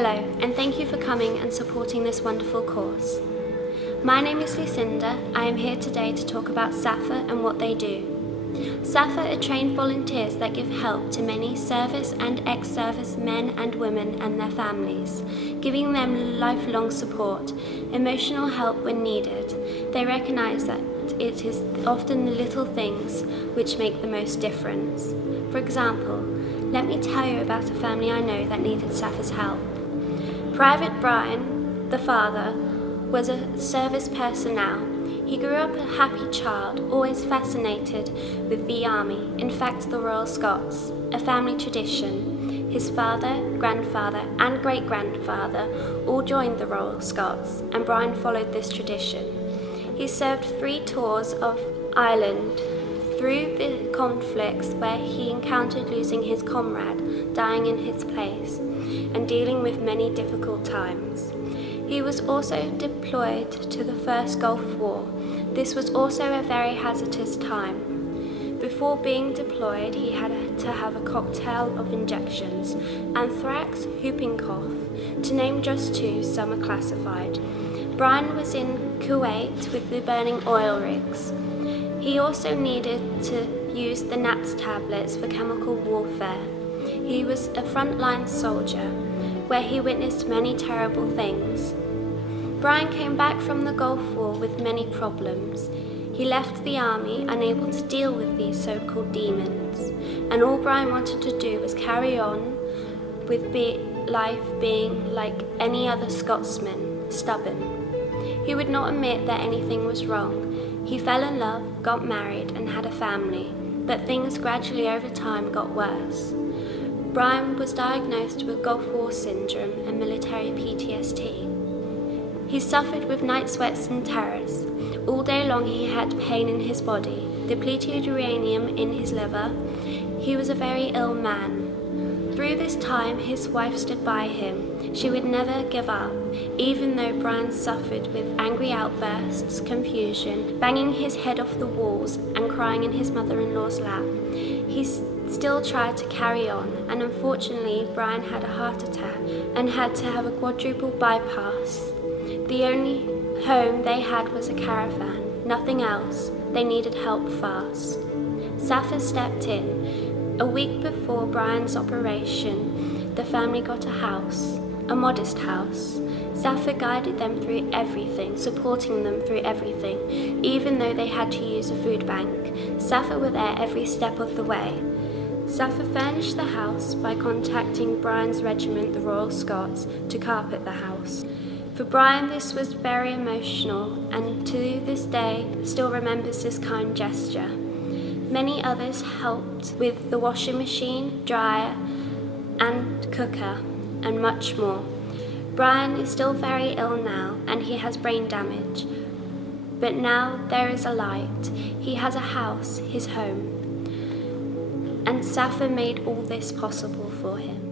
Hello, and thank you for coming and supporting this wonderful course. My name is Lucinde. I am here today to talk about SSAFA and what they do. SSAFA are trained volunteers that give help to many service and ex-service men and women and their families, giving them lifelong support, emotional help when needed. They recognise that it is often the little things which make the most difference. For example, let me tell you about a family I know that needed SSAFA's help. Private Brian, the father, was a service personnel. He grew up a happy child, always fascinated with the army, in fact the Royal Scots, a family tradition. His father, grandfather and great-grandfather all joined the Royal Scots, and Brian followed this tradition. He served 3 tours of Ireland through the conflicts where he encountered losing his comrade, dying in his place, and dealing with many difficult times. He was also deployed to the First Gulf War. This was also a very hazardous time. Before being deployed, he had to have a cocktail of injections: anthrax, whooping cough, to name just 2, some are classified. Brian was in Kuwait with the burning oil rigs. He also needed to use the NATS tablets for chemical warfare. He was a frontline soldier, where he witnessed many terrible things. Brian came back from the Gulf War with many problems. He left the army unable to deal with these so-called demons, and all Brian wanted to do was carry on with life being like any other Scotsman, stubborn. He would not admit that anything was wrong. He fell in love, got married and had a family, but things gradually over time got worse. Brian was diagnosed with Gulf War syndrome and military PTSD. He suffered with night sweats and terrors. All day long he had pain in his body, depleted uranium in his liver. He was a very ill man. Through this time his wife stood by him. She would never give up, even though Brian suffered with angry outbursts, confusion, banging his head off the walls and crying in his mother-in-law's lap. He still tried to carry on, and unfortunately Brian had a heart attack and had to have a quadruple bypass. The only home they had was a caravan, nothing else. They needed help fast. SSAFA stepped in. A week before Brian's operation, the family got a house, a modest house. SSAFA guided them through everything, supporting them through everything, even though they had to use a food bank. SSAFA were there every step of the way. SSAFA furnished the house by contacting Brian's regiment, the Royal Scots, to carpet the house. For Brian this was very emotional, and to this day still remembers this kind gesture. Many others helped with the washing machine, dryer and cooker, and much more. Brian is still very ill now, and he has brain damage. But now there is a light. He has a house, his home. And SSAFA made all this possible for him.